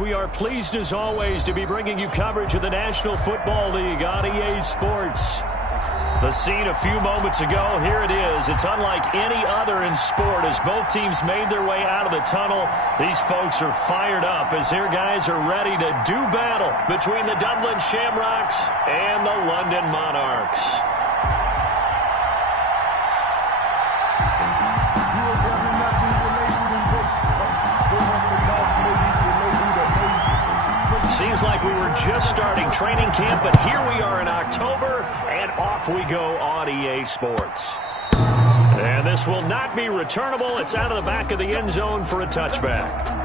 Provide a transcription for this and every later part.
We are pleased as always to be bringing you coverage of the National Football League on EA Sports. The scene a few moments ago, here it is. It's unlike any other in sport as both teams made their way out of the tunnel. These folks are fired up as their guys are ready to do battle between the Dublin Shamrocks and the London Monarchs. Seems like we were just starting training camp, but here we are in October, and off we go on EA Sports. And this will not be returnable. It's out of the back of the end zone for a touchback.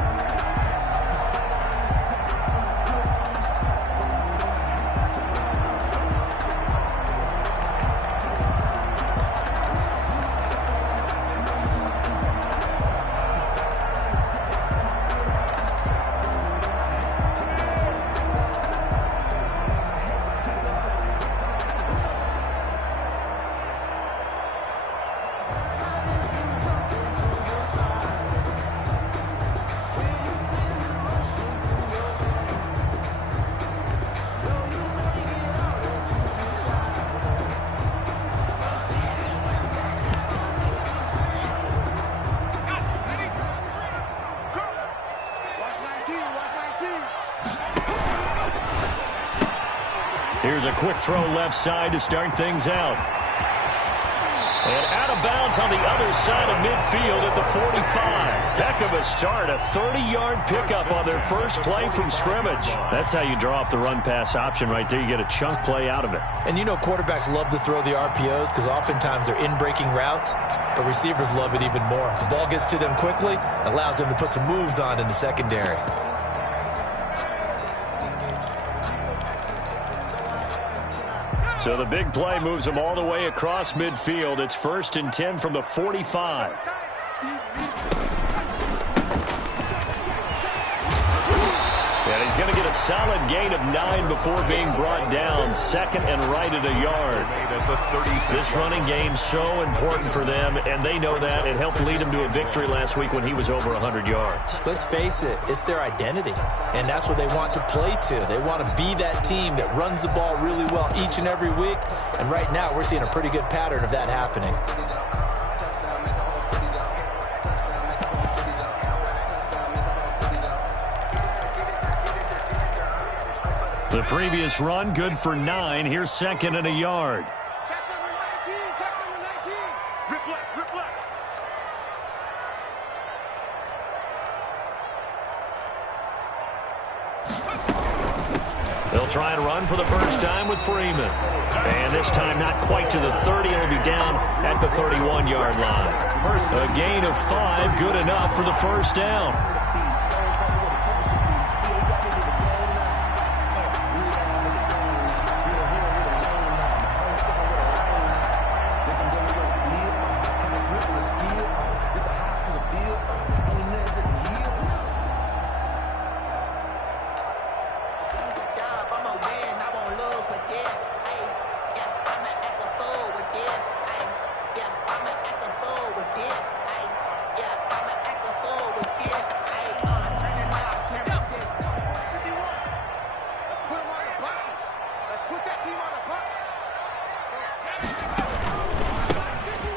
Here's a quick throw left side to start things out. And out of bounds on the other side of midfield at the 45. Heck of a start, a 30-yard pickup on their first play from scrimmage. That's how you draw up the run-pass option right there. You get a chunk play out of it. And you know quarterbacks love to throw the RPOs because oftentimes they're in-breaking routes, but receivers love it even more. The ball gets to them quickly, allows them to put some moves on in the secondary. So the big play moves them all the way across midfield. It's 1st and 10 from the 45. And he's going to get a solid gain of 9 before being brought down. 2nd and right at a yard. This running game's so important for them, and they know that. It helped lead them to a victory last week when he was over 100 yards. Let's face it, it's their identity, and that's what they want to play to. They want to be that team that runs the ball really well each and every week, and right now we're seeing a pretty good pattern of that happening. The previous run, good for 9. Here's 2nd and a yard. Check number 19. Check number 19. Rip left. Rip left. They'll try and run for the first time with Freeman. And this time not quite to the 30. It'll be down at the 31-yard line. A gain of 5, good enough for the first down.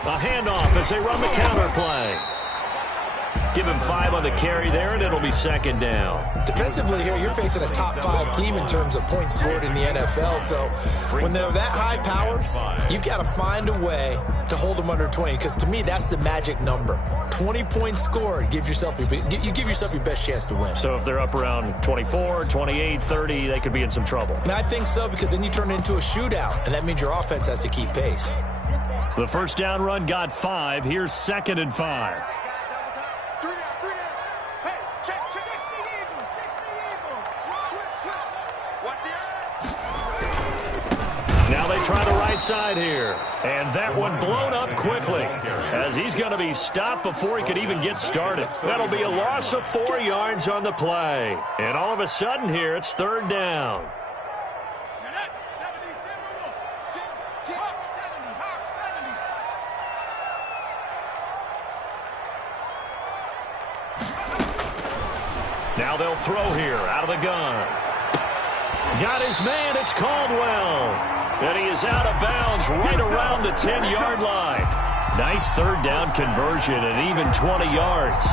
A handoff as they run the counter play. Give him 5 on the carry there, and it'll be 2nd down. Defensively here, you're facing a top 5 team in terms of points scored in the NFL. So when they're that high powered, you've got to find a way to hold them under 20. Because to me, that's the magic number. 20 points scored, you give yourself your best chance to win. So if they're up around 24, 28, 30, they could be in some trouble. And I think so, because then you turn it into a shootout, and that means your offense has to keep pace. The first down run got 5. Here's 2nd and 5. Now they try the right side here. And that one blown up quickly as he's going to be stopped before he could even get started. That'll be a loss of 4 yards on the play. And all of a sudden here, it's 3rd down. Now they'll throw here out of the gun. Got his man. It's Caldwell. And he is out of bounds right around the 10-yard line. Nice third down conversion and even 20 yards.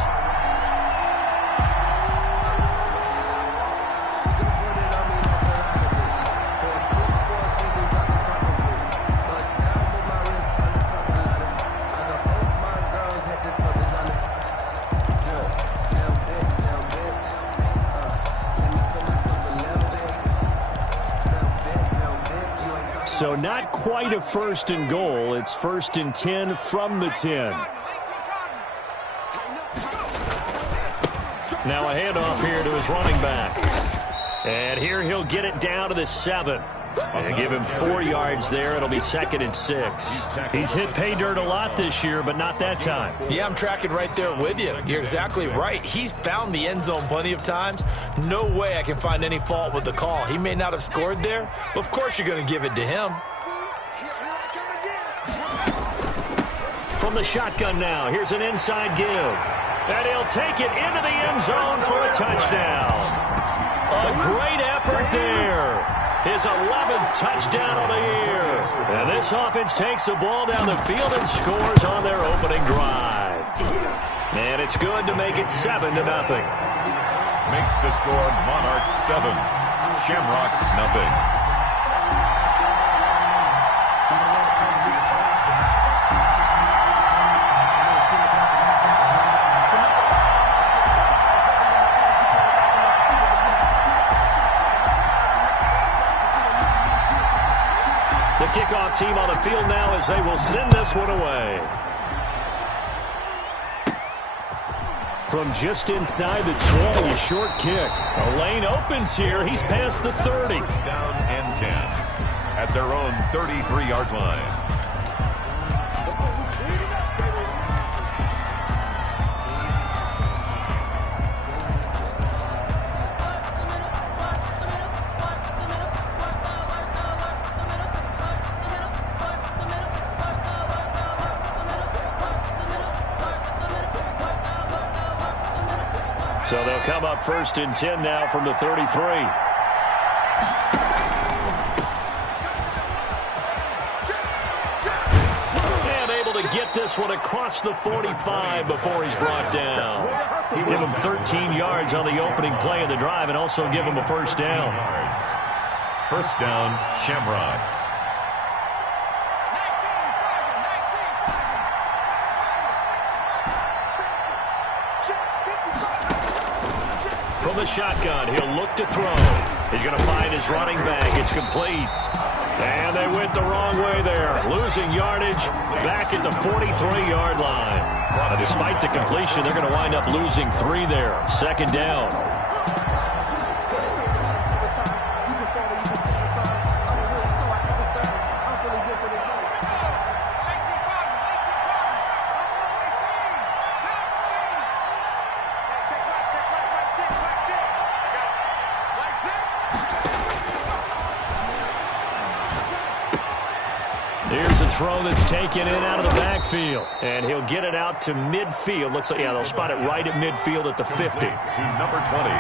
So not quite a 1st and goal. It's 1st and 10 from the 10. Now a handoff here to his running back. And here he'll get it down to the 7. And give him 4 yards there. It'll be 2nd and 6. He's hit pay dirt a lot this year, but not that time. Yeah, I'm tracking right there with you. You're exactly right. He's found the end zone plenty of times. No way I can find any fault with the call. He may not have scored there, but of course you're going to give it to him. From the shotgun now, here's an inside give. And he'll take it into the end zone for a touchdown. A great effort there. His 11th touchdown of the year. And this offense takes the ball down the field and scores on their opening drive. And it's good to make it 7-0. Makes the score Monarchs 7, Shamrocks nothing. The kickoff team on the field now as they will send this one away. From just inside the 20, a short kick. A lane opens here. He's past the 30. Down and 10 at their own 33-yard line. So they'll come up 1st and 10 now from the 33. And able to get this one across the 45 before he's brought down. Give him 13 yards on the opening play of the drive and also give him a 1st down. First down, Shamrocks. From the shotgun, he'll look to throw. He's going to find his running back. It's complete. And they went the wrong way there. Losing yardage back at the 43-yard line. But despite the completion, they're going to wind up losing 3 there. 2nd down. Here's a throw that's taken in out of the backfield. And he'll get it out to midfield. Looks like, yeah, they'll spot it right at midfield at the 50. To number 20.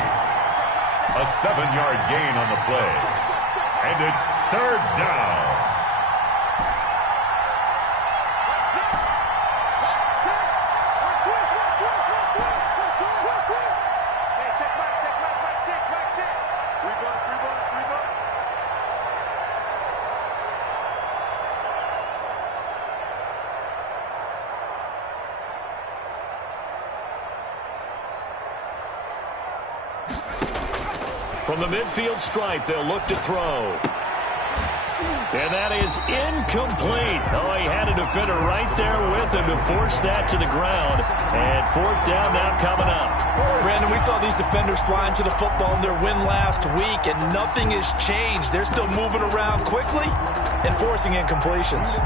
A 7-yard gain on the play. And it's 3rd down. From the midfield stripe, they'll look to throw. And that is incomplete. Oh, he had a defender right there with him to force that to the ground. And 4th down now coming up. Brandon, we saw these defenders flying to the football in their win last week, and nothing has changed. They're still moving around quickly and forcing incompletions.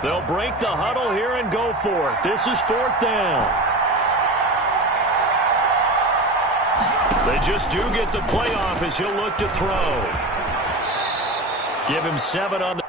They'll break the huddle here and go for it. This is 4th down. They just do get the playoff as he'll look to throw. Give him 7 on the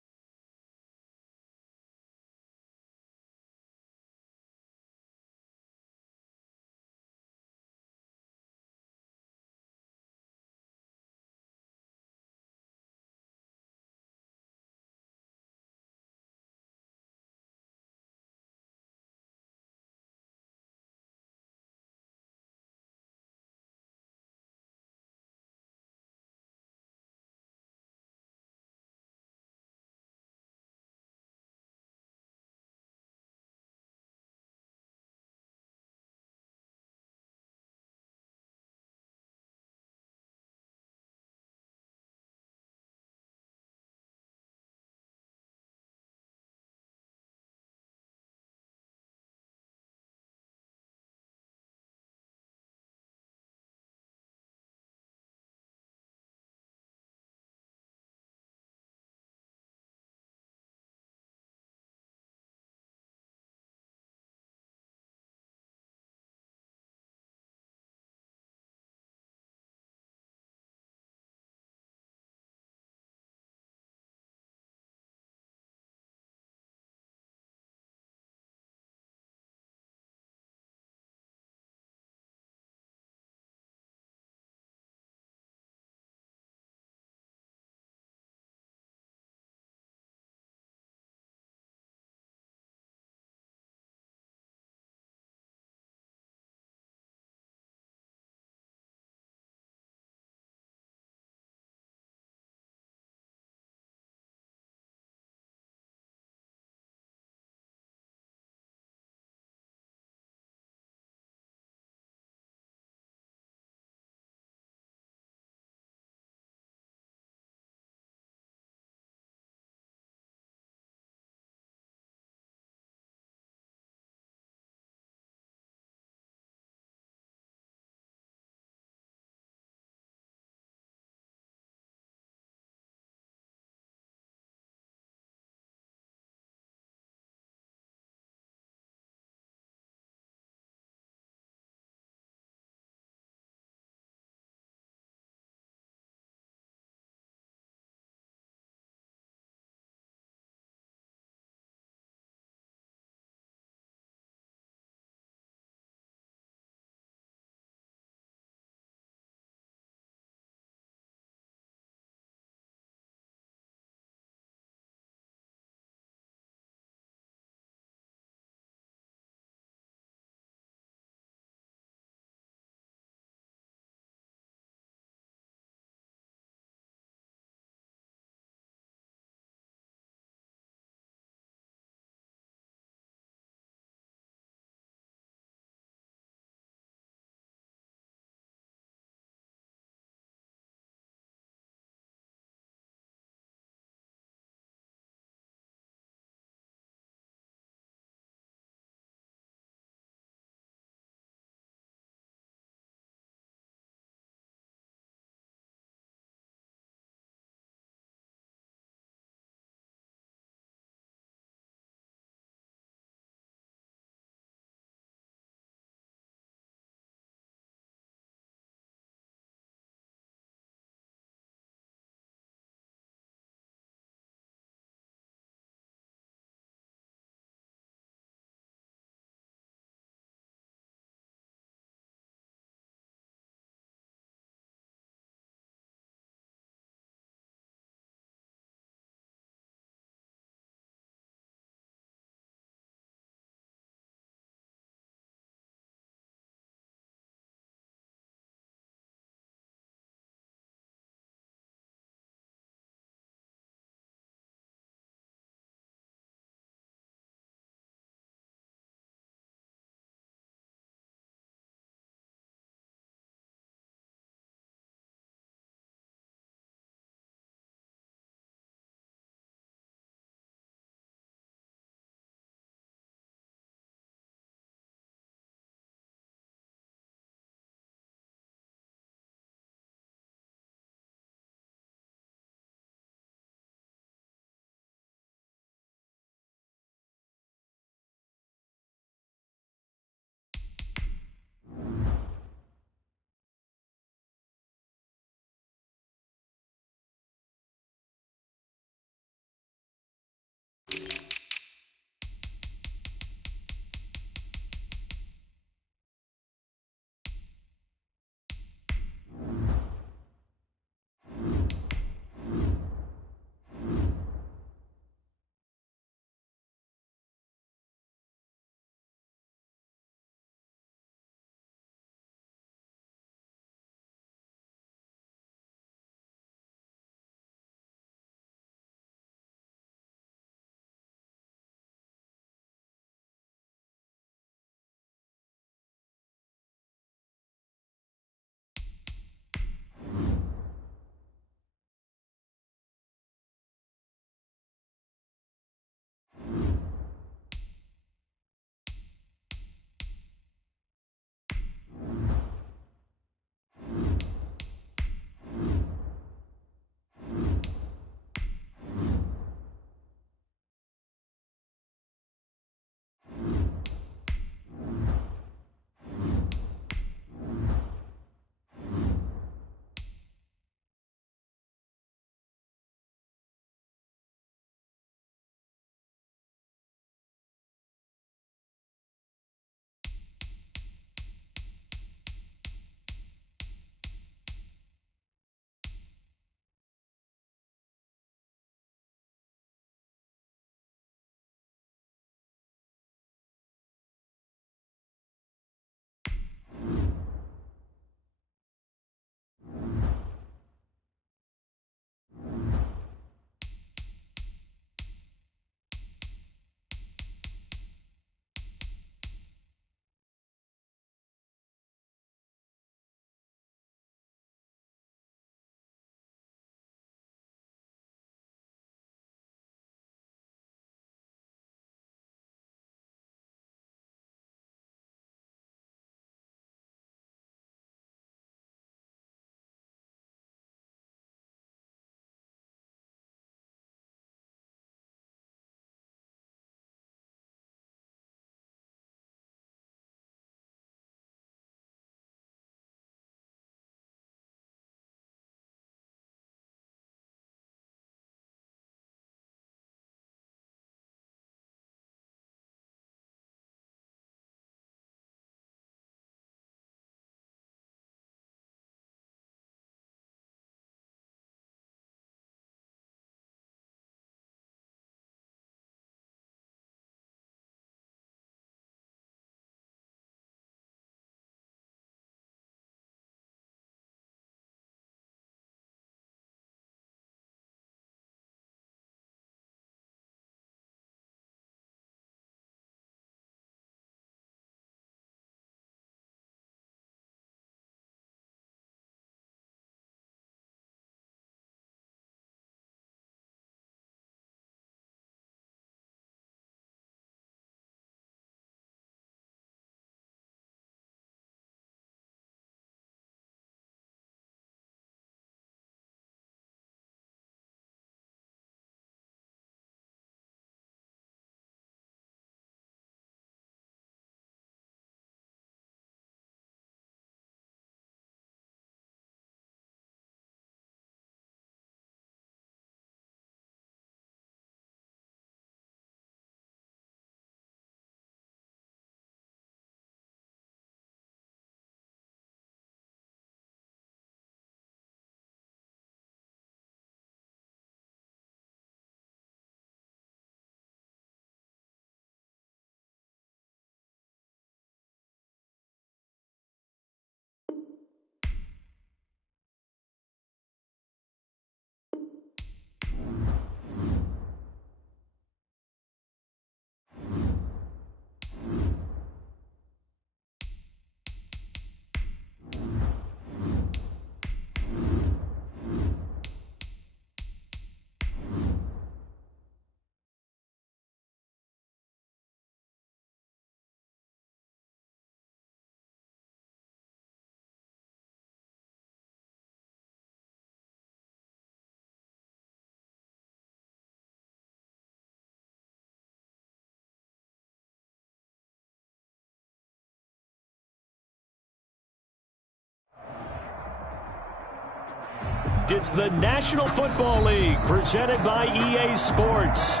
It's the National Football League presented by EA Sports.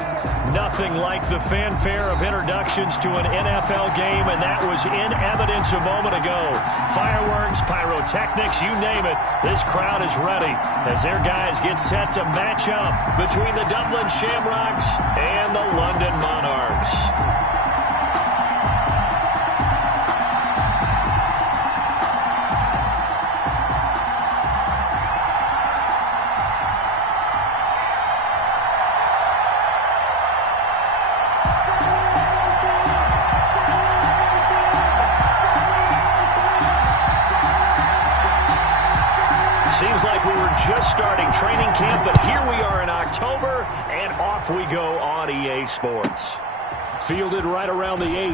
Nothing like the fanfare of introductions to an NFL game, and that was in evidence a moment ago. Fireworks, pyrotechnics, you name it. This crowd is ready as their guys get set to match up between the Dublin Shamrocks and the London Monarchs. Seems like we were just starting training camp, but here we are in October, and off we go on EA Sports. Fielded right around the 8.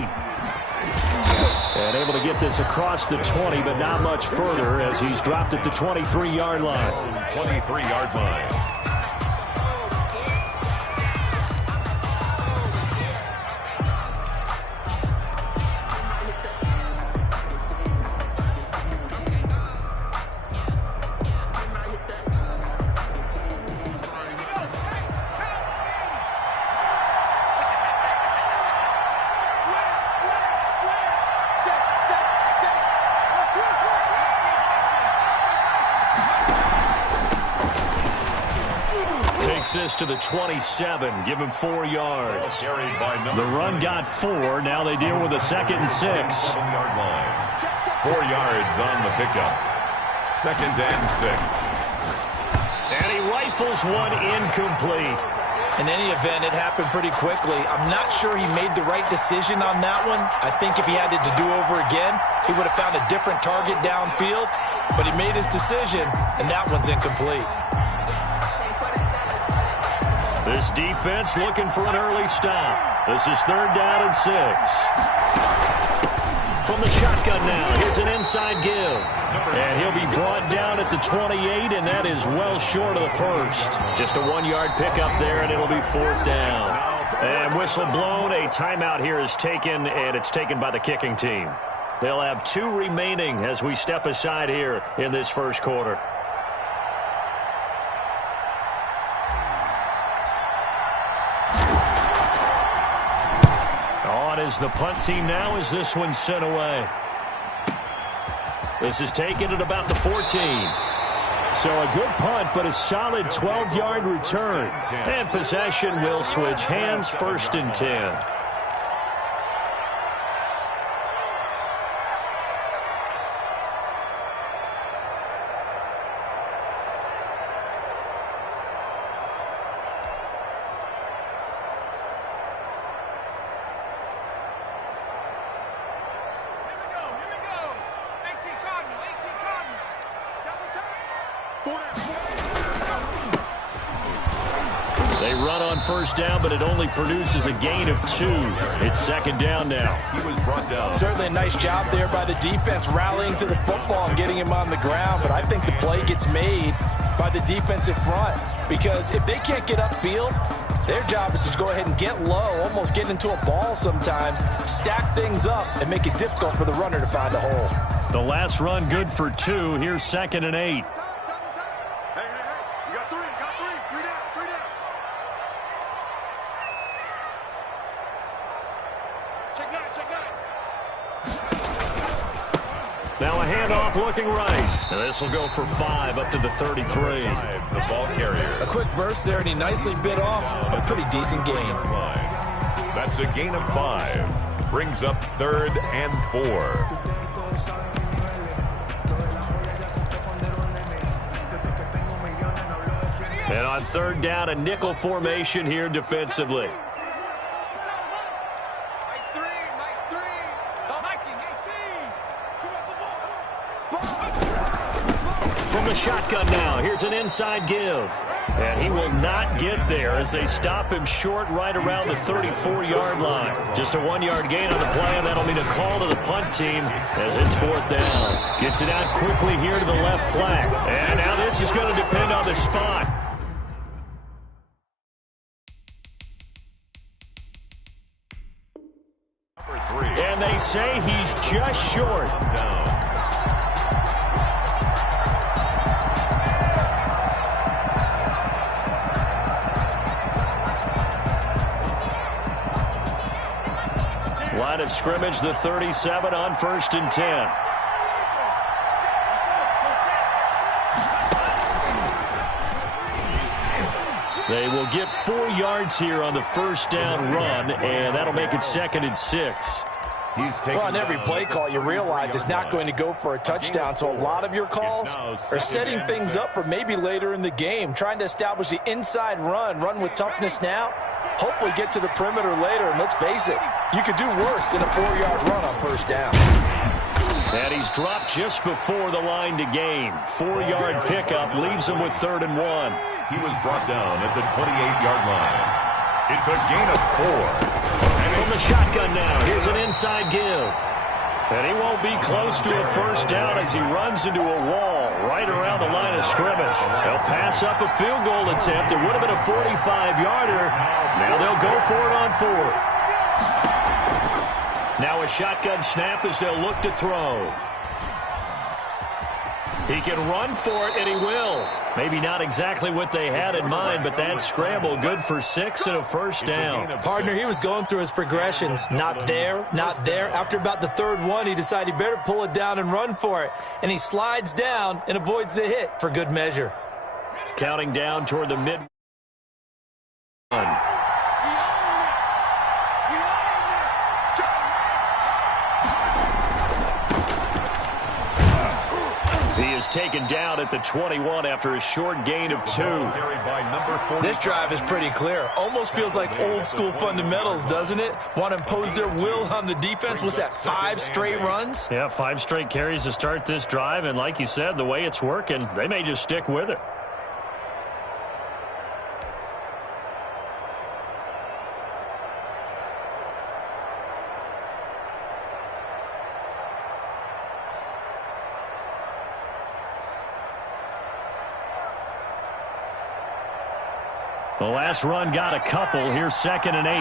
And able to get this across the 20, but not much further as he's dropped at the 23-yard line. 23-yard line. This to the 27, give him 4 yards. The run got 4. Now they deal with a 2nd and 6. 7-yard line. 4 yards on the pickup. 2nd and 6. And he rifles one incomplete. In any event, it happened pretty quickly. I'm not sure he made the right decision on that one. I think if he had it to do over again, he would have found a different target downfield. But he made his decision, and that one's incomplete. This defense looking for an early stop. This is 3rd down and 6. From the shotgun now, here's an inside give. And he'll be brought down at the 28, and that is well short of the first. Just a 1-yard pickup there, and it'll be 4th down. And whistle blown, a timeout here is taken, and it's taken by the kicking team. They'll have 2 remaining as we step aside here in this first quarter. Is the punt team now as this one's sent away. This is taken at about the 14. So a good punt, but a solid 12-yard return. And possession will switch hands, 1st and 10. They run on 1st down, but it only produces a gain of 2. It's 2nd down now. He was brought down. Certainly a nice job there by the defense rallying to the football and getting him on the ground, but I think the play gets made by the defensive front because if they can't get upfield, their job is to go ahead and get low, almost get into a ball sometimes, stack things up, and make it difficult for the runner to find a hole. The last run good for 2. Here's 2nd and 8. Now a handoff looking right. And this will go for 5 up to the 33. The ball carrier. A quick burst there, and he nicely bit off a pretty decent gain. That's a gain of 5. Brings up 3rd and 4. And on 3rd down, a nickel formation here defensively. From the shotgun now, here's an inside give. And he will not get there as they stop him short right around the 34-yard line. Just a 1-yard gain on the play, and that'll mean a call to the punt team as it's 4th down. Gets it out quickly here to the left flank. And now this is going to depend on the spot. And they say he's just short. Line of scrimmage, the 37 on 1st and 10. They will get 4 yards here on the first down run, and that'll make it 2nd and 6. Well, on every play call, you realize it's not going to go for a touchdown, so a lot of your calls are setting things up for maybe later in the game, trying to establish the inside run with toughness now, hopefully get to the perimeter later, and let's face it, you could do worse than a 4-yard run on first down. And he's dropped just before the line to gain. 4-yard pickup leaves him with 3rd and 1. He was brought down at the 28-yard line. It's a gain of 4. From the shotgun now, here's an inside give. And he won't be close to a first down as he runs into a wall right around the line of scrimmage. They'll pass up a field goal attempt. It would have been a 45-yarder. Now they'll go for it on 4th. Now a shotgun snap as they'll look to throw. He can run for it, and he will. Maybe not exactly what they had in mind, but that scramble good for 6 and a first down. Partner, he was going through his progressions. Not there, not there. After about the 3rd one, he decided he better pull it down and run for it. And he slides down and avoids the hit for good measure. Counting down toward the mid. He is taken down at the 21 after a short gain of 2. This drive is pretty clear. Almost feels like old school fundamentals, doesn't it? Want to impose their will on the defense. Was that 5 straight runs? Yeah, 5 straight carries to start this drive. And like you said, the way it's working, they may just stick with it. The last run got a couple. Here's 2nd and 8.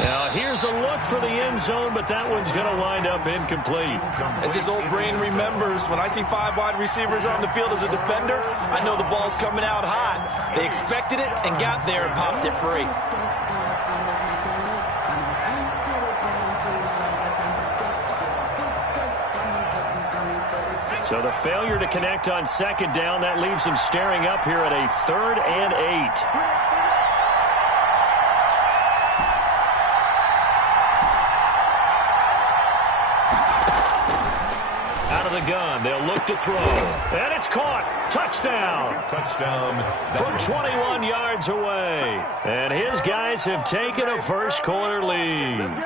Now here's a look for the end zone, but that one's going to wind up incomplete. As his old brain remembers, when I see 5 wide receivers on the field as a defender, I know the ball's coming out hot. They expected it and got there and popped it free. So the failure to connect on 2nd down, that leaves him staring up here at a 3rd and 8. Out of the gun, they'll look to throw. And it's caught. Touchdown. Touchdown. From 21 yards away. And his guys have taken a first-quarter lead.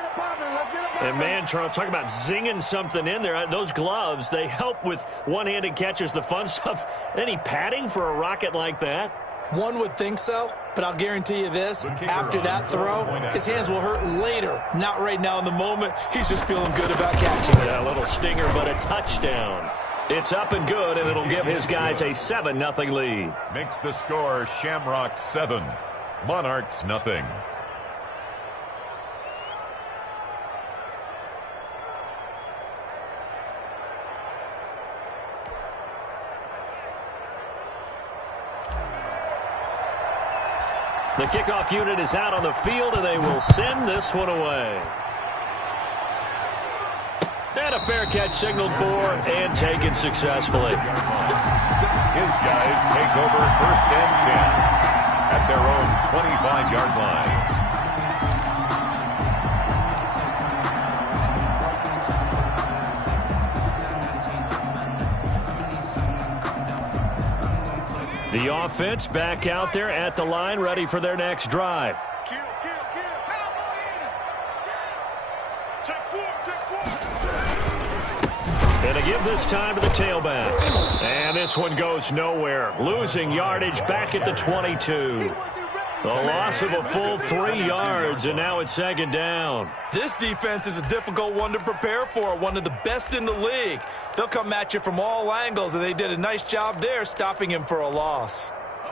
And, man, Charles, talk about zinging something in there. Those gloves, they help with one-handed catches, the fun stuff. Any padding for a rocket like that? One would think so, but I'll guarantee you this. After that throw, his hands will hurt later. Not right now in the moment. He's just feeling good about catching it. Yeah, a little stinger, but a touchdown. It's up and good, and it'll give his guys a 7-0 lead. Makes the score Shamrock 7, Monarchs nothing. The kickoff unit is out on the field, and they will send this one away. And a fair catch signaled for and taken successfully. His guys take over 1st and 10 at their own 25-yard line. The offense back out there at the line, ready for their next drive. And to give this time to the tailback. And this one goes nowhere. Losing yardage back at the 22. The loss of a full 3 yards, and now it's 2nd down. This defense is a difficult one to prepare for, one of the best in the league. They'll come at you from all angles, and they did a nice job there stopping him for a loss.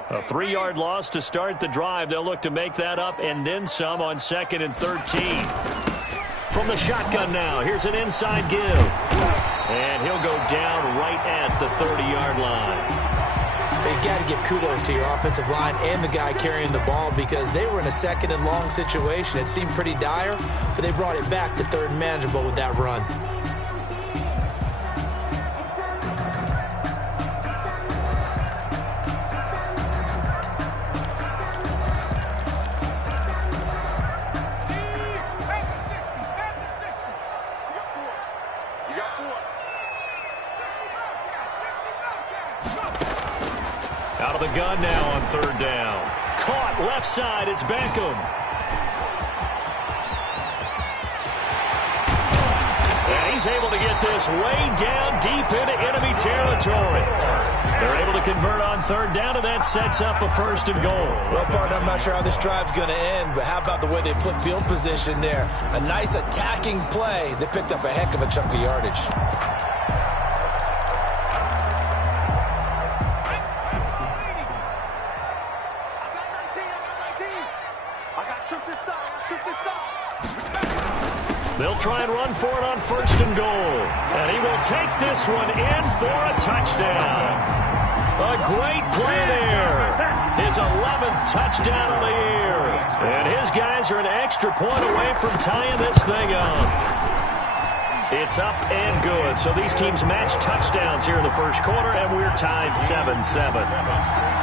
A 3-yard loss to start the drive. They'll look to make that up and then some on 2nd and 13. From the shotgun now, here's an inside give. And he'll go down right at the 30-yard line. You got to give kudos to your offensive line and the guy carrying the ball because they were in a second and long situation. It seemed pretty dire, but they brought it back to third and manageable with that run. Out of the gun now on third down. Caught left side. It's Beckham. And he's able to get this way down deep into enemy territory. They're able to convert on third down, and that sets up a first and goal. Well, partner, I'm not sure how this drive's going to end, but how about the way they flip field position there? A nice attacking play. They picked up a heck of a chunk of yardage. They'll try and run for it on first and goal. And he will take this one in for a touchdown. A great play there. His 11th touchdown of the year. And his guys are an extra point away from tying this thing up. It's up and good. So these teams match touchdowns here in the first quarter, and we're tied 7-7.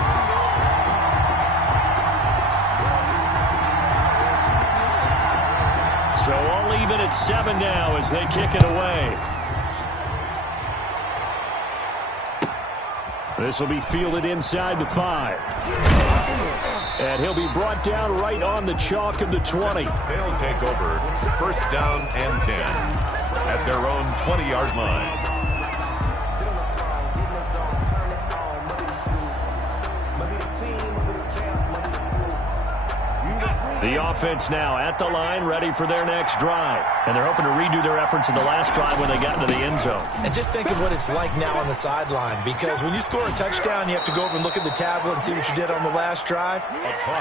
So all even at 7 now as they kick it away. This will be fielded inside the 5. And he'll be brought down right on the chalk of the 20. They'll take over first down and 10 at their own 20-yard line. The offense now at the line, ready for their next drive. And they're hoping to redo their efforts in the last drive when they got into the end zone. And just think of what it's like now on the sideline, because when you score a touchdown, you have to go over and look at the tablet and see what you did on the last drive.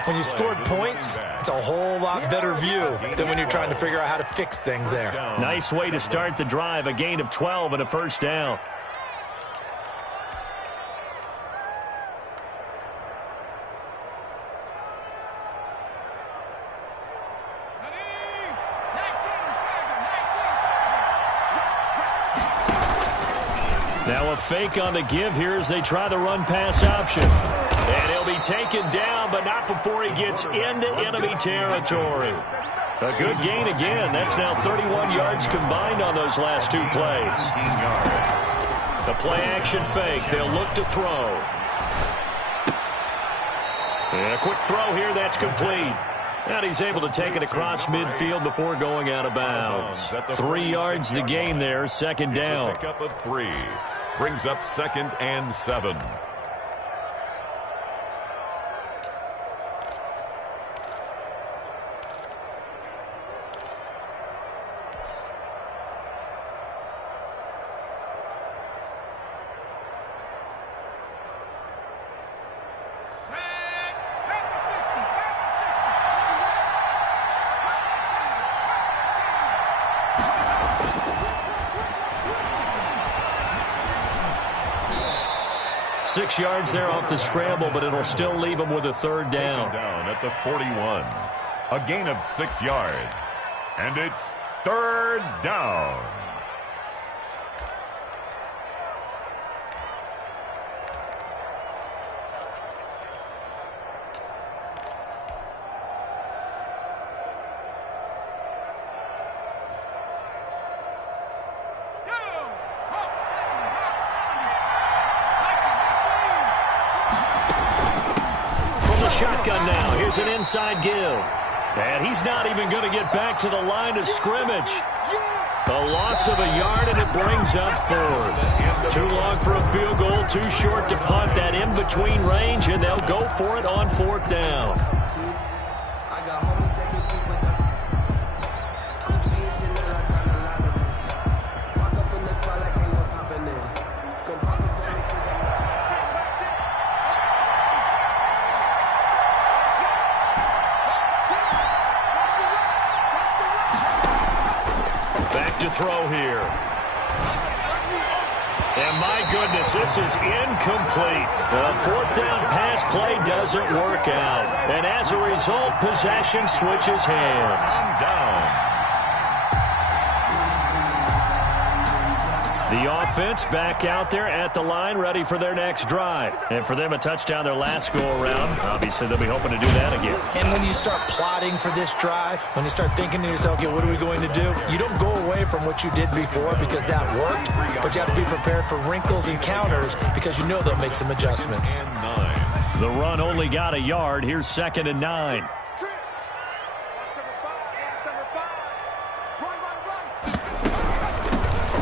When you scored points, it's a whole lot better view than when you're trying to figure out how to fix things there. Nice way to start the drive, a gain of 12 and a first down. Now a fake on the give here as they try the run-pass option. And he'll be taken down, but not before he gets into enemy territory. A good gain again. That's now 31 yards combined on those last two plays. The play-action fake. They'll look to throw. And a quick throw here. That's complete. And he's able to take it across midfield before going out of bounds. 3 yards the gain there, second down. Pick up a 3. Brings up second and 7. Six yards there off the scramble, but it'll still leave him with a third down. Down at the 41. A gain of 6 yards. And it's third down. Shotgun now. Here's an inside give. And he's not even going to get back to the line of scrimmage. A loss of a yard, and it brings up fourth. Too long for a field goal, too short to punt. That in-between range, and they'll go for it on fourth down. throw here. And my goodness, this is incomplete. The fourth down pass play doesn't work out. And as a result, possession switches hands. Down. The offense back out there at the line, ready for their next drive. And for them, a touchdown their last go-around. Obviously, they'll be hoping to do that again. And when you start plotting for this drive, when you start thinking to yourself, okay, what are we going to do? You don't go away from what you did before because that worked, but you have to be prepared for wrinkles and counters because you know they'll make some adjustments. The run only got a yard. Here's 2nd and 9.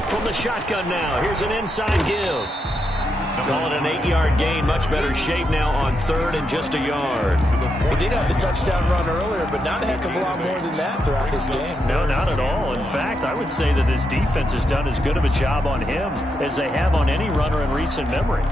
From the shotgun now, here's an inside give. Call it an 8-yard gain. Much better shape now on 3rd and just a yard. He did have the touchdown run earlier, but not a heck of a lot more than that throughout this game. No, not at all. In fact, I would say that this defense has done as good of a job on him as they have on any runner in recent memory.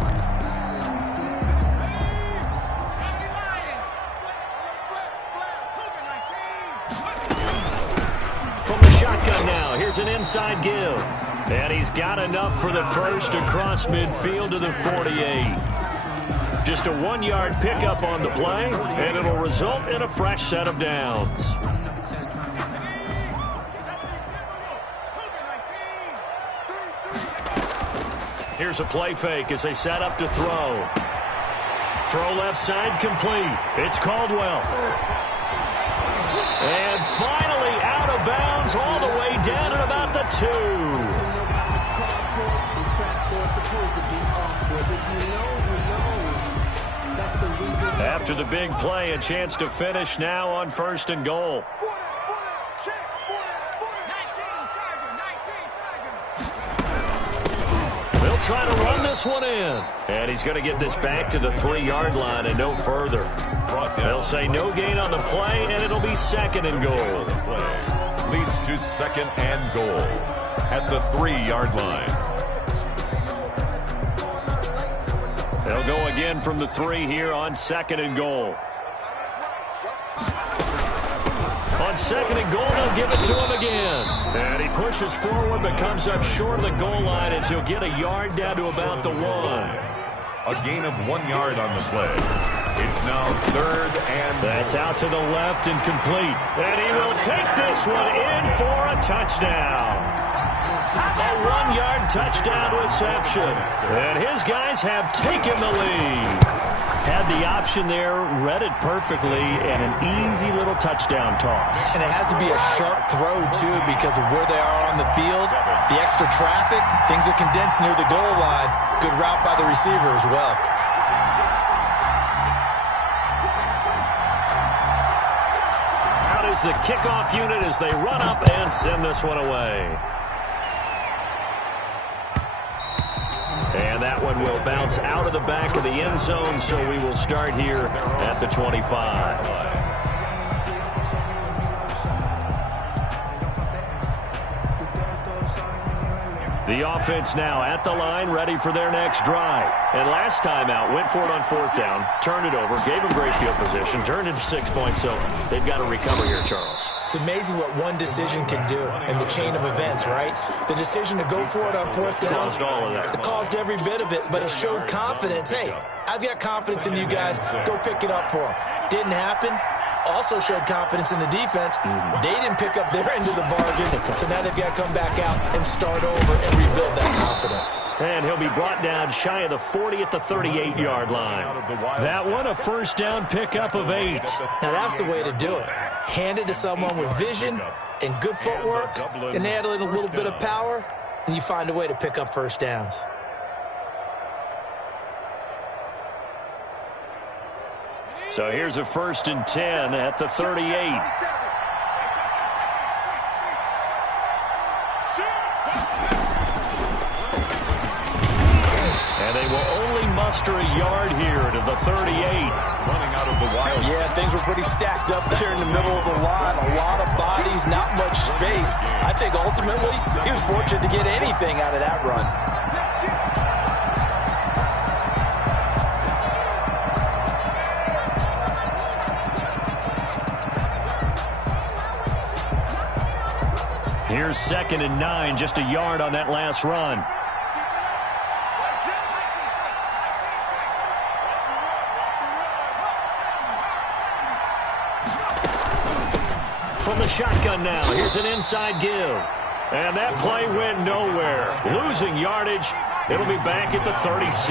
From the shotgun now, here's an inside give. And he's got enough for the first across midfield to the 48. Just a 1-yard pickup on the play, and it'll result in a fresh set of downs. Here's a play fake as they set up to throw. Throw left side complete. It's Caldwell. And finally out of bounds all the way down at about the 2. After the big play, a chance to finish now on 1st and goal. They'll try to run this one in. And he's going to get this back to the 3-yard line and no further. They'll say no gain on the play, and it'll be 2nd and goal. Leads to 2nd and goal at the 3-yard line. They'll go again from the 3 here on 2nd and goal. On 2nd and goal, they'll give it to him again. And he pushes forward but comes up short of the goal line as he'll get a yard down to about the 1. A gain of 1 yard on the play. It's now 3rd and... That's out to the left and complete. And he will take this one in for a touchdown. A 1-yard touchdown reception. And his guys have taken the lead. Had the option there, read it perfectly, and an easy little touchdown toss. And it has to be a sharp throw, too, because of where they are on the field. The extra traffic, things are condensed near the goal line. Good route by the receiver as well. Out is the kickoff unit as they run up and send this one away. And that one will bounce out of the back of the end zone, so we will start here at the 25. The offense now at the line, ready for their next drive. And last time out, went for it on 4th down, turned it over, gave them great field position, turned it 6 points, so they've got to recover here, Charles. It's amazing what one decision can do in the chain of events, right? The decision to go for it on 4th down. Caused all of that. It caused every bit of it, but it showed confidence. Hey, I've got confidence in you guys. Go pick it up for them. Didn't happen. Also showed confidence in the defense. They didn't pick up their end of the bargain, so now they've got to come back out and start over and rebuild that confidence. And he'll be brought down shy of the 40 at the 38-yard line. That one, a 1st down pickup of 8. Now that's the way to do it. Hand it to someone with vision and good footwork, and add in a little bit of power, and you find a way to pick up 1st downs. So here's a 1st and 10 at the 38. And they will only muster a yard here to the 38. Running out of the wild. Yeah, things were pretty stacked up there in the middle of the line. A lot of bodies, not much space. I think ultimately he was fortunate to get anything out of that run. Here's 2nd and 9, just a yard on that last run. From the shotgun now, here's an inside give. And that play went nowhere. Losing yardage. It'll be back at the 36.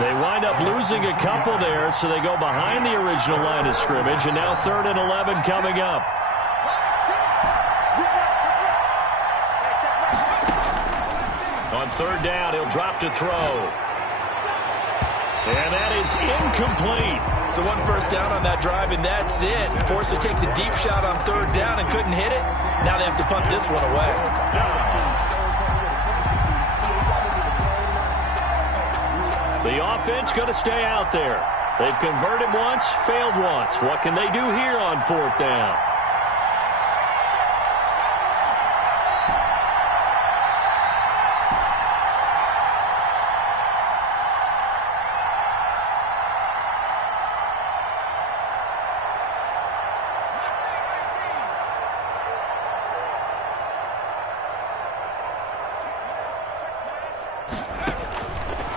They wind up losing a couple there, so they go behind the original line of scrimmage, and now 3rd and 11 coming up. On 3rd down, he'll drop to throw. And that is incomplete. So 1 first down on that drive, and that's it. Forced to take the deep shot on 3rd down and couldn't hit it. Now they have to punt this one away. The offense going to stay out there. They've converted once, failed once. What can they do here on 4th down?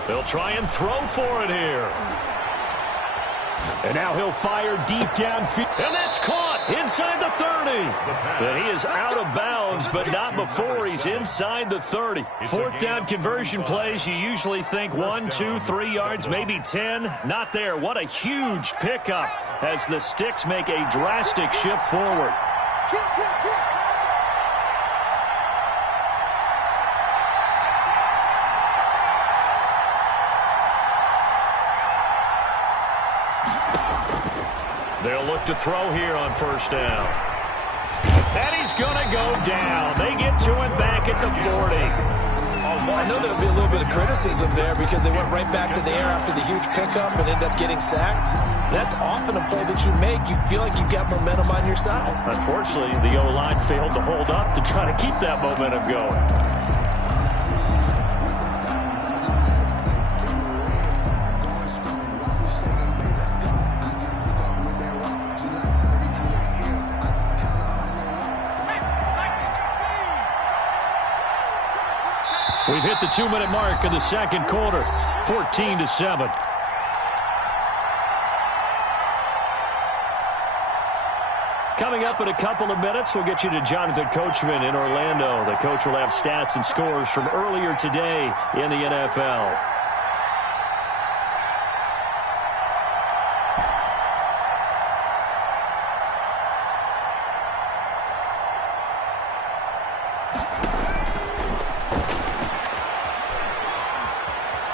They'll try and throw for it here. And now he'll fire deep downfield. And that's caught inside the 30. And he is out of bounds, but not before he's inside the 30. 4th down conversion plays, you usually think 1, 2, 3 yards, maybe 10. Not there. What a huge pickup as the Sticks make a drastic shift forward. They'll look to throw here on 1st down. And he's going to go down. They get to him back at the 40. I know there'll be a little bit of criticism there because they went right back to the air after the huge pickup and ended up getting sacked. That's often a play that you make. You feel like you've got momentum on your side. Unfortunately, the O-line failed to hold up to try to keep that momentum going. We've hit the 2-minute mark of the 2nd quarter, 14-7. Coming up in a couple of minutes, we'll get you to Jonathan Coachman in Orlando. The coach will have stats and scores from earlier today in the NFL.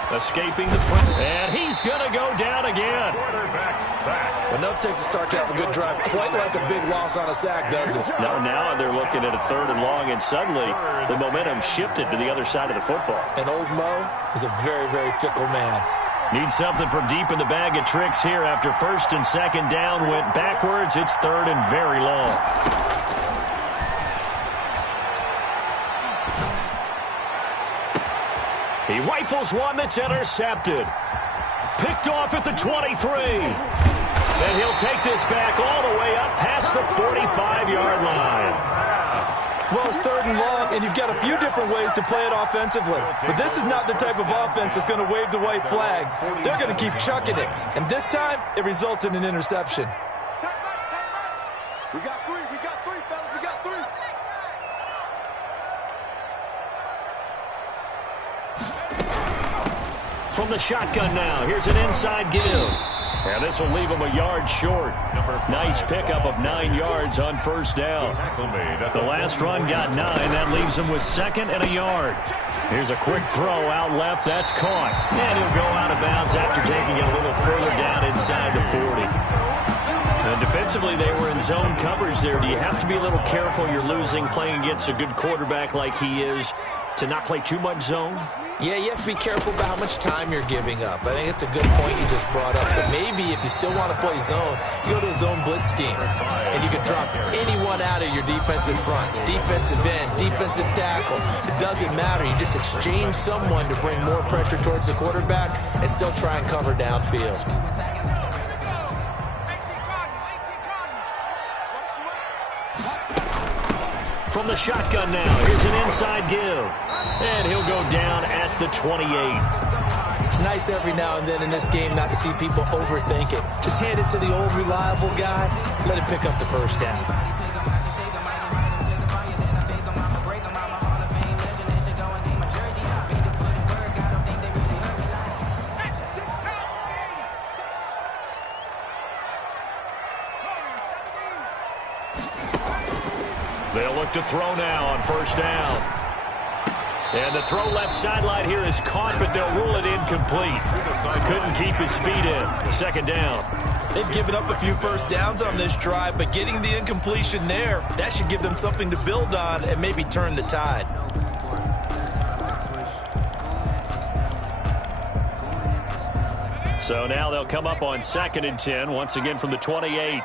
Escaping the pressure, and he's going to go down again. Quarterback sack. Enough takes a start to have a good drive, quite like a big loss on a sack, does it? No, now they're looking at a 3rd and long, and suddenly the momentum shifted to the other side of the football. And old Moe is a very, very fickle man. Need something from deep in the bag of tricks here after 1st and 2nd down went backwards. It's 3rd and very long. He rifles one that's intercepted. Picked off at the 23. And he'll take this back all the way up past the 45-yard line. Well, it's 3rd and long, and you've got a few different ways to play it offensively. But this is not the type of offense that's going to wave the white flag. They're going to keep chucking it. And this time, it results in an interception. We got 3, fellas, we got 3. From the shotgun now, here's an inside give. And this will leave him a yard short. Nice pickup of 9 yards on 1st down. The last run got 9. That leaves him with 2nd and a yard. Here's a quick throw out left. That's caught. And he'll go out of bounds after taking it a little further down inside the 40. And defensively, they were in zone coverage there. Do you have to be a little careful? You're losing, playing against a good quarterback like he is, to not play too much zone? Yeah, you have to be careful about how much time you're giving up. I think it's a good point you just brought up. So maybe if you still want to play zone, you go to a zone blitz scheme. And you can drop anyone out of your defensive front. Defensive end, defensive tackle. It doesn't matter. You just exchange someone to bring more pressure towards the quarterback and still try and cover downfield. From the shotgun now, here's an inside give. And he'll go down at the 28. It's nice every now and then in this game not to see people overthink it. Just hand it to the old reliable guy, let him pick up the first down. They'll look to throw now on first down. And the throw left sideline here is caught, but they'll rule it incomplete. Couldn't keep his feet in. Second down. They've given up a few first downs on this drive, but getting the incompletion there, that should give them something to build on and maybe turn the tide. So now they'll come up on 2nd and 10, once again from the 28.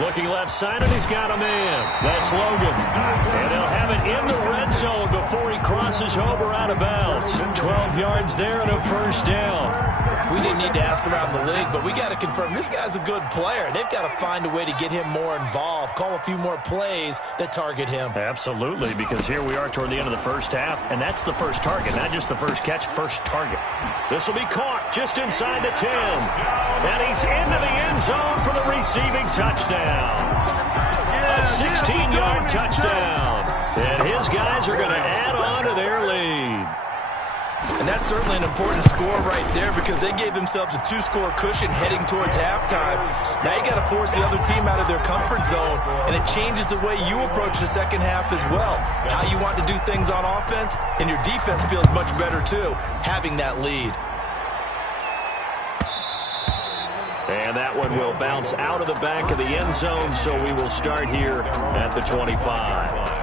Looking left side, and he's got a man. That's Logan. And they'll have it in the red zone before he crosses over out of bounds. 12 yards there and a first down. We didn't need to ask around the league, but we got to confirm this guy's a good player. They've got to find a way to get him more involved, call a few more plays that target him. Absolutely, because here we are toward the end of the first half, and that's the first target, not just the first catch, first target. This will be caught just inside the 10. And he's into the end zone for the receiving touchdown. A 16-yard touchdown. And his guys are going to add on to their lead. And that's certainly an important score right there because they gave themselves a 2-score cushion heading towards halftime. Now you got to force the other team out of their comfort zone, and it changes the way you approach the second half as well. How you want to do things on offense, and your defense feels much better too, having that lead. And that one will bounce out of the back of the end zone, so we will start here at the 25.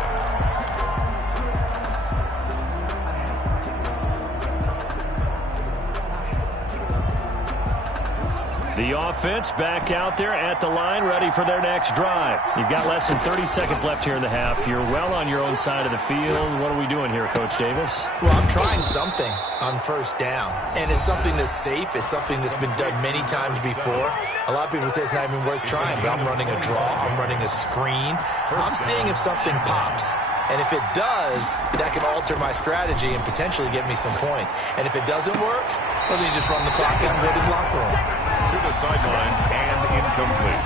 The offense back out there at the line, ready for their next drive. You've got less than 30 seconds left here in the half. You're well on your own side of the field. What are we doing here, Coach Davis? Well, I'm trying something on first down, and it's something that's safe. It's something that's been done many times before. A lot of people say it's not even worth trying, but I'm running a draw. I'm running a screen. I'm seeing if something pops. And if it does, that can alter my strategy and potentially get me some points. And if it doesn't work, well, then you just run the clock out and go to the locker room. To the sideline and incomplete.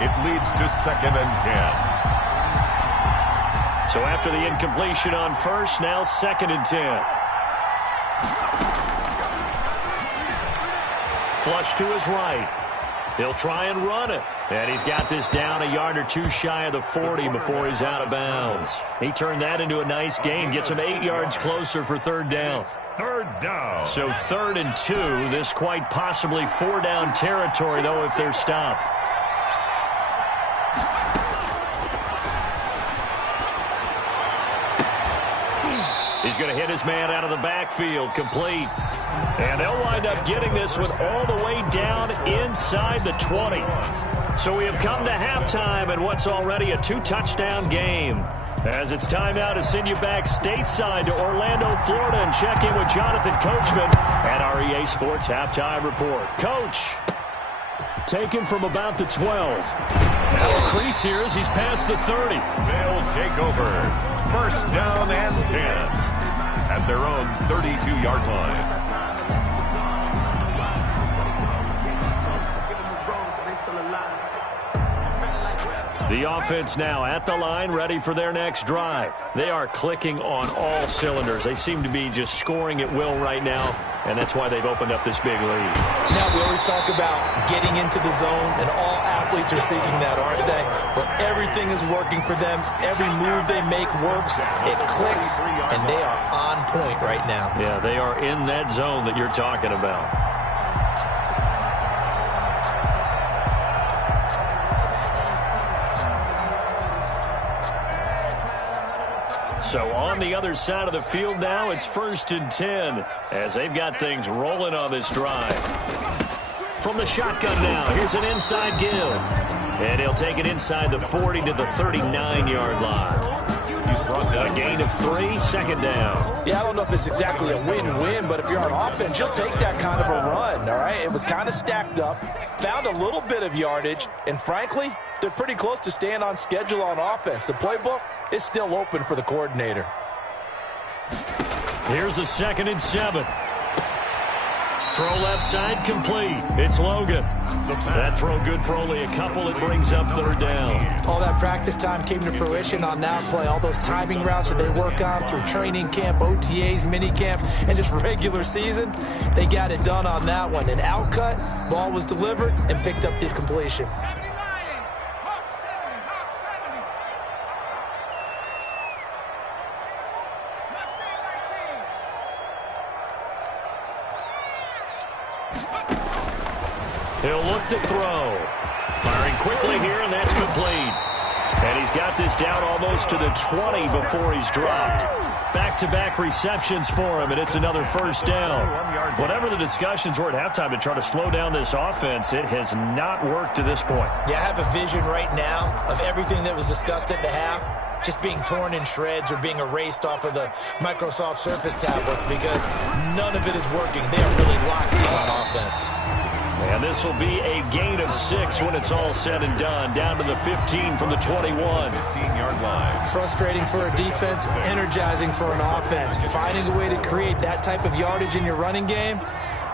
It leads to 2nd and 10. So after the incompletion on first, now 2nd and 10. Flush to his right. He'll try and run it. And he's got this down a yard or two shy of the 40 before he's out of bounds. He turned that into a nice gain. Gets him 8 yards closer for third down. Third down. So 3rd and 2. This quite possibly 4-down territory, though, if they're stopped. He's going to hit his man out of the backfield, complete. And they'll wind up getting this one all the way down inside the 20. So we have come to halftime in what's already a 2-touchdown game. As it's time now to send you back stateside to Orlando, Florida, and check in with Jonathan Coachman at our EA Sports Halftime Report. Coach, taken from about the 12. Now a crease here as he's past the 30. They'll take over. First down and 10 at their own 32-yard line. The offense now at the line, ready for their next drive. They are clicking on all cylinders. They seem to be just scoring at will right now, and that's why they've opened up this big lead. Now, we always talk about getting into the zone, and all athletes are seeking that, aren't they? But everything is working for them. Every move they make works. It clicks, and they are on point right now. Yeah, they are in that zone that you're talking about. So on the other side of the field now, it's 1st and 10 as they've got things rolling on this drive. From the shotgun now, here's an inside give. And he'll take it inside the 40 to the 39-yard line. He's brought down A gain of 3, second down. Yeah, I don't know if it's exactly a win-win, but if you're on offense, you'll take that kind of a run, all right? It was kind of stacked up, found a little bit of yardage, and frankly, they're pretty close to staying on schedule on offense. The playbook is still open for the coordinator. Here's a 2nd and 7. Throw left side complete. It's Logan. That throw good for only a couple. It brings up 3rd down. All that practice time came to fruition on that play. All those timing routes that they work on through training camp, OTAs, mini camp, and just regular season, they got it done on that one. An outcut, ball was delivered, and picked up the completion. He'll look to throw. Firing quickly here, and that's complete. And he's got this down almost to the 20 before he's dropped. Back-to-back receptions for him, and it's another 1st down. Whatever the discussions were at halftime to try to slow down this offense, it has not worked to this point. Yeah, I have a vision right now of everything that was discussed at the half just being torn in shreds or being erased off of the Microsoft Surface tablets because none of it is working. They are really locked in on offense. And this will be a gain of 6 when it's all said and done. Down to the 15 from the 21. 15-yard line. Frustrating for a defense, energizing for an offense. Finding a way to create that type of yardage in your running game,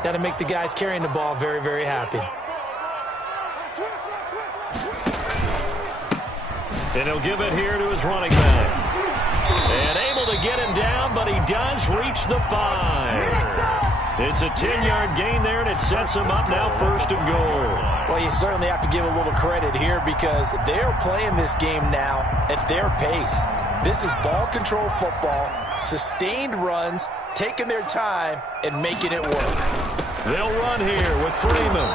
that'll make the guys carrying the ball very, very happy. And he'll give it here to his running back. And able to get him down, but he does reach the 5. It's a 10-yard gain there, and it sets him up now 1st and goal. Well, you certainly have to give a little credit here because they're playing this game now at their pace. This is ball control football, sustained runs, taking their time, and making it work. They'll run here with Freeman.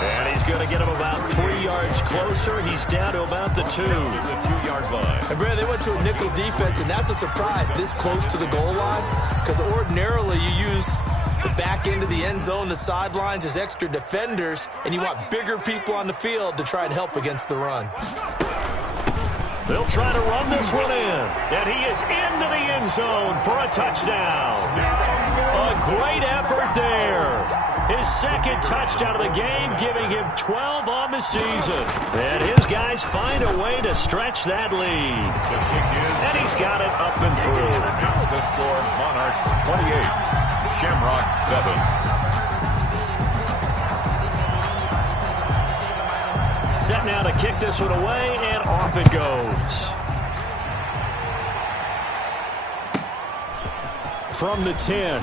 And he's going to get him about 3 yards closer. He's down to about the 2. The 2-yard line. And Brad, they went to a nickel defense, and that's a surprise this close to the goal line because ordinarily you use the back end of the end zone, the sidelines as extra defenders, and you want bigger people on the field to try and help against the run. They'll try to run this one in, and he is into the end zone for a touchdown. A great effort there. His 2nd touchdown of the game, giving him 12 on the season. And his guys find a way to stretch that lead. And he's got it up and through. It's the score, Monarchs 28. Shamrock 7. Set now to kick this one away, and off it goes. From the 10.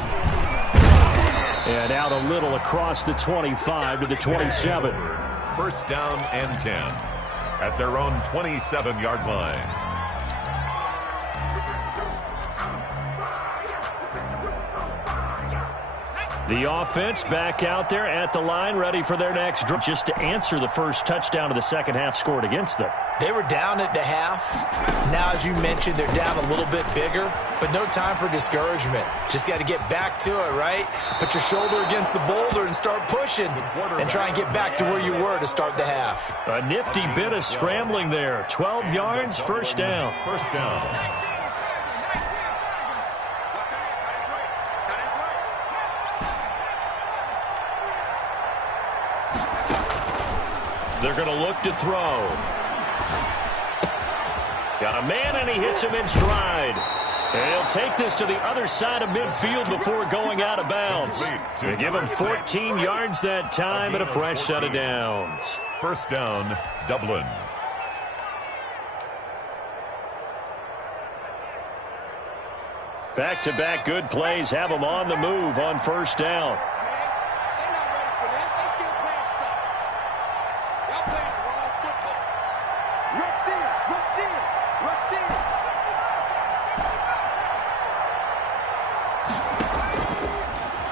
And out a little across the 25 to the 27. 1st down and 10 at their own 27-yard line. The offense back out there at the line, ready for their next drive, just to answer the first touchdown of the second half scored against them. They were down at the half. Now, as you mentioned, they're down a little bit bigger, but no time for discouragement. Just got to get back to it, right? Put your shoulder against the boulder and start pushing and try and get back to where you were to start the half. A nifty bit of scrambling there. 12 yards, 1st down. 1st down. They're going to look to throw. Got a man, and he hits him in stride. And he'll take this to the other side of midfield before going out of bounds. They give him 14 yards that time and a fresh set of downs. 1st down, Dublin. Back-to-back good plays have them on the move on 1st down.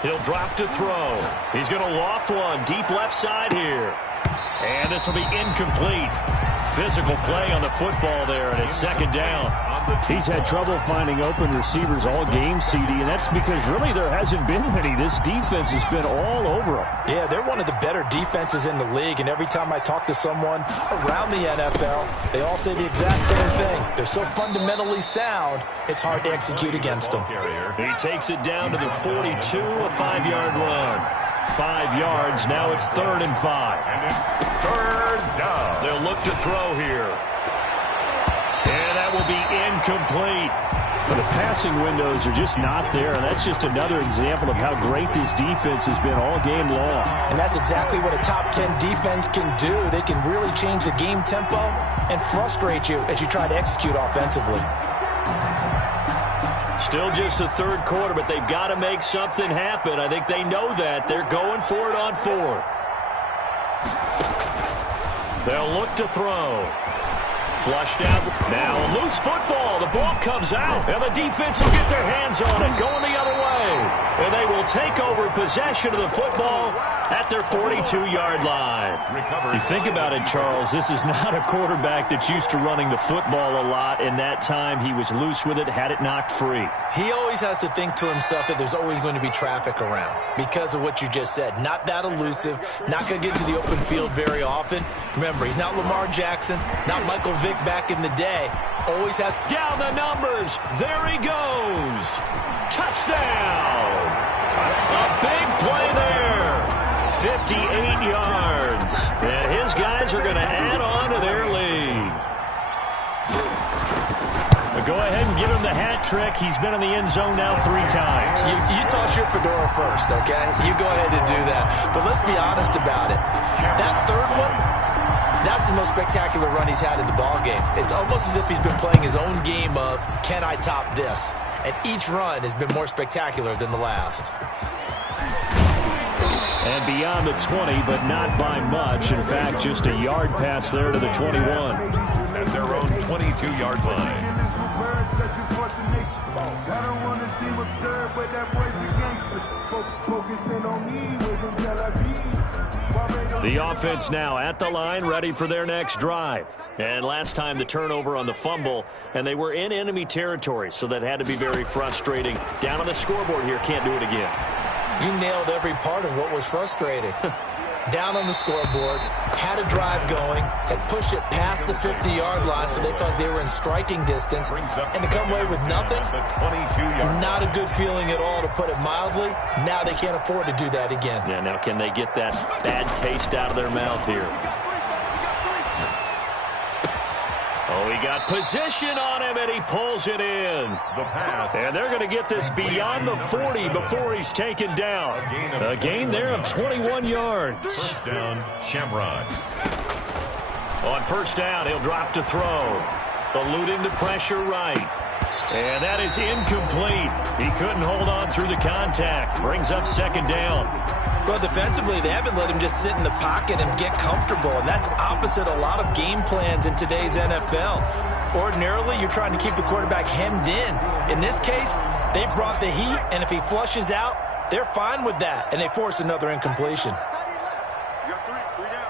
He'll drop to throw. He's going to loft one deep left side here. And this will be incomplete. physical play on the football there, and it's second down. He's had trouble finding open receivers all game, CD, and that's because really there hasn't been many. This defense has been all over them. Yeah, they're one of the better defenses in the league, and every time I talk to someone around the NFL, they all say the exact same thing. They're so fundamentally sound, it's hard to execute against them. He takes it down to the 42, a 5-yard run. 5 yards, now it's 3rd and 5. And it's 3rd down. They'll look to throw here. And that will be incomplete. But the passing windows are just not there, and that's just another example of how great this defense has been all game long. And that's exactly what a top 10 defense can do. They can really change the game tempo and frustrate you as you try to execute offensively. Still just the 3rd quarter, but they've got to make something happen. I think they know that. They're going for it on 4th. They'll look to throw. Flushed out. Now a loose football. The ball comes out, and the defense will get their hands on it, going the other way. And they will take over possession of the football at their 42-yard line. You think about it, Charles. This is not a quarterback that's used to running the football a lot. In that time, he was loose with it, had it knocked free. He always has to think to himself that there's always going to be traffic around because of what you just said. Not that elusive, not going to get to the open field very often. Remember, he's not Lamar Jackson, not Michael Vick back in the day. Always has down the numbers. There he goes. Touchdown. A big play there. 58 yards. And his guys are going to add on to their lead. Go ahead and give him the hat trick. He's been in the end zone now 3 times. You toss your fedora first, okay? You go ahead and do that. But let's be honest about it. That 3rd one, that's the most spectacular run he's had in the ballgame. It's almost as if he's been playing his own game of, can I top this? And each run has been more spectacular than the last. And beyond the 20, but not by much. In fact, just a yard pass there to the 21. At their own 22-yard line. The offense now at the line, ready for their next drive. And last time the turnover on the fumble, and they were in enemy territory, so that had to be very frustrating. Down on the scoreboard here, can't do it again. You nailed every part of what was frustrating. Down on the scoreboard, had a drive going, had pushed it past the 50-yard line, so they thought they were in striking distance, and to come away with nothing, not a good feeling at all, to put it mildly. Now they can't afford to do that again. Yeah, now can they get that bad taste out of their mouth here? Oh, he got position on him, and he pulls it in. The pass. And they're going to get this beyond the 40 before he's taken down. A gain there of 21 yards. First down, Shamrocks. On first down, he'll drop to throw. Eluding the pressure right. And that is incomplete. He couldn't hold on through the contact. Brings up second down. Well, defensively, they haven't let him just sit in the pocket and get comfortable, and that's opposite a lot of game plans in today's NFL. Ordinarily, you're trying to keep the quarterback hemmed in. In this case, they brought the heat, and if he flushes out, they're fine with that, and they force another incompletion. You got 3 down.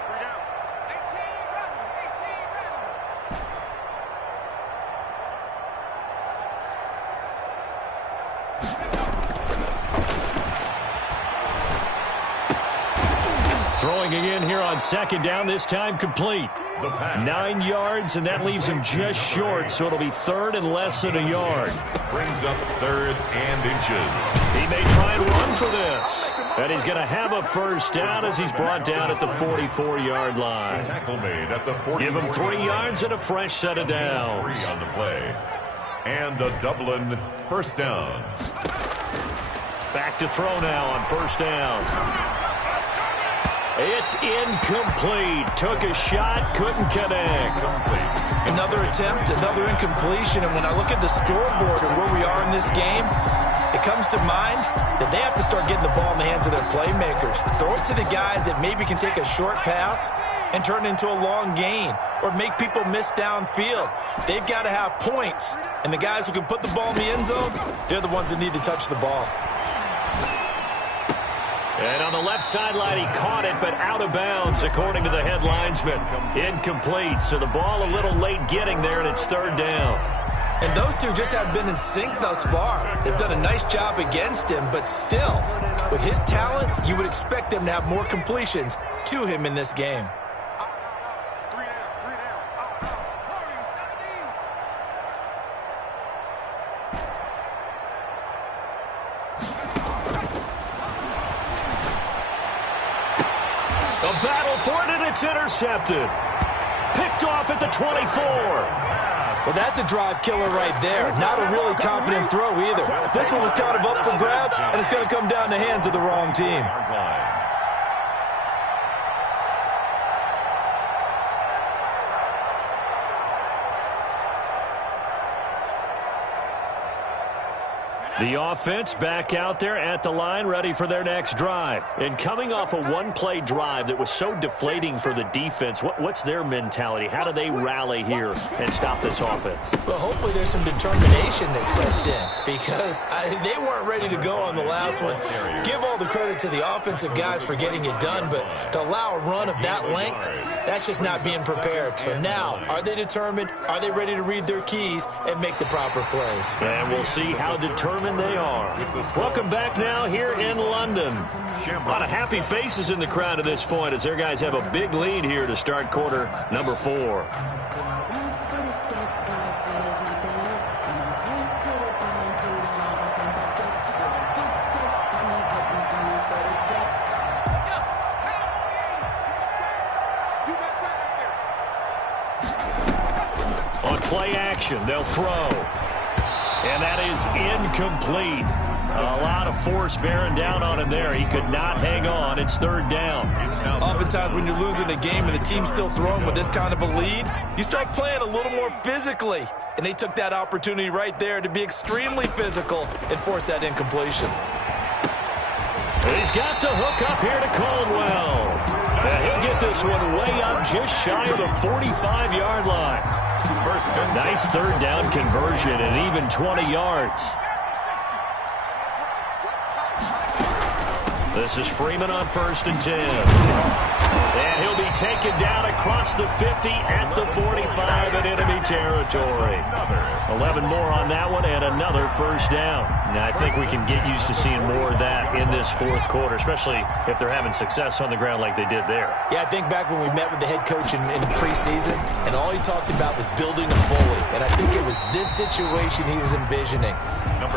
Throwing again here on second down, this time complete. 9 yards, and that leaves him just short, so it'll be 3rd and less than a yard. Brings up 3rd and inches. He may try and run for this. And he's going to have a first down as he's brought down at the 44-yard line. Tackle made at the 44. Give him 3 yards and a fresh set of downs. 3 on the play. And a Dublin first down. Back to throw now on first down. It's incomplete. Took a shot, couldn't connect. Another attempt, another incompletion, and when I look at the scoreboard and where we are in this game, it comes to mind that they have to start getting the ball in the hands of their playmakers. Throw it to the guys that maybe can take a short pass and turn it into a long gain or make people miss downfield. They've got to have points, and the guys who can put the ball in the end zone, they're the ones that need to touch the ball. And on the left sideline, he caught it, but out of bounds, according to the head linesman. Incomplete, so the ball a little late getting there, and it's third down. And those two just haven't been in sync thus far. They've done a nice job against him, but still, with his talent, you would expect them to have more completions to him in this game. A battle for it, and it's intercepted. Picked off at the 24. Well, that's a drive killer right there. Not a really confident throw either. This one was kind of up for grabs, and it's going to come down the hands of the wrong team. The offense back out there at the line, ready for their next drive. And coming off a one-play drive that was so deflating for the defense, what's their mentality? How do they rally here and stop this offense? Well, hopefully there's some determination that sets in because they weren't ready to go on the last one. Give all the credit to the offensive guys for getting it done, but to allow a run of that length, that's just not being prepared. So now, are they determined? Are they ready to read their keys and make the proper plays? And we'll see how determined they are. Welcome back now here in London. A lot of happy faces in the crowd at this point as their guys have a big lead here to start quarter number 4. On play action, they'll throw. And that is incomplete. A lot of force bearing down on him there. He could not hang on. It's third down. Oftentimes when you're losing a game and the team's still throwing with this kind of a lead, you start playing a little more physically. And they took that opportunity right there to be extremely physical and force that incompletion. He's got the hook up here to Caldwell. And he'll get this one way up just shy of the 45-yard line. Nice third down conversion and even 20 yards. This is Freeman on 1st and 10. And he'll be taken down across the 50 at the 45 in enemy territory. 11 more on that one and another first down. Now, I think we can get used to seeing more of that in this fourth quarter, especially if they're having success on the ground like they did there. Yeah, I think back when we met with the head coach in preseason, and all he talked about was building a bully. And I think it was this situation he was envisioning.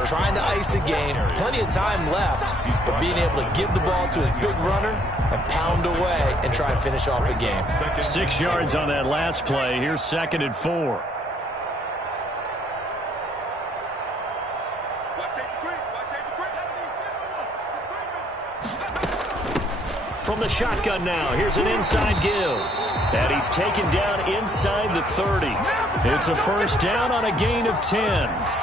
Trying to ice a game, plenty of time left, but being able to give the ball to his big runner and pound away and try and finish off a game. 6 yards on that last play. Here's 2nd and 4. From the shotgun now, here's an inside give. And he's taken down inside the 30. It's a first down on a gain of 10.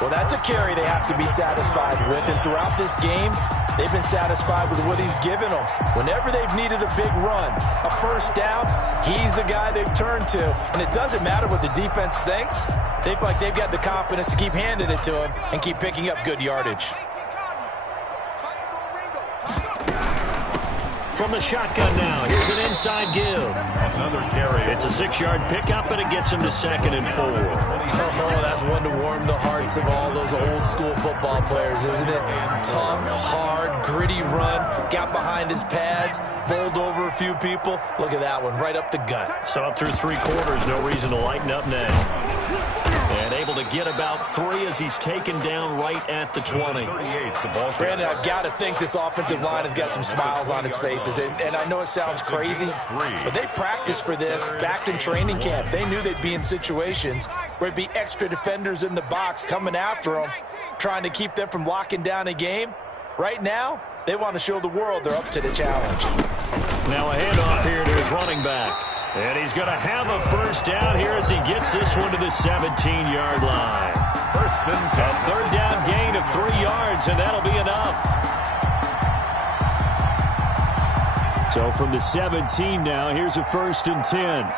Well, that's a carry they have to be satisfied with. And throughout this game, they've been satisfied with what he's given them. Whenever they've needed a big run, a first down, he's the guy they've turned to. And it doesn't matter what the defense thinks. They feel like they've got the confidence to keep handing it to him and keep picking up good yardage. From the shotgun now, here's an inside give. Another carry. It's a 6-yard pickup, and it gets him to 2nd and 4. Oh, that's one to warm the hearts of all those old school football players, isn't it? Tough, hard, gritty run, got behind his pads, bowled over a few people. Look at that one, right up the gut. So up through 3 quarters, no reason to lighten up now. And able to get about 3 as he's taken down right at the 20. Brandon, I've got to think this offensive line has got some smiles on its faces. And I know it sounds crazy, but they practiced for this back in training camp. They knew they'd be in situations where it'd be extra defenders in the box coming after them, trying to keep them from locking down a game. Right now, they want to show the world they're up to the challenge. Now a handoff here to his running back. And he's going to have a first down here as he gets this one to the 17-yard line. First and 10. A third down gain of 3 yards, and that'll be enough. So from the 17 now, here's a 1st and 10.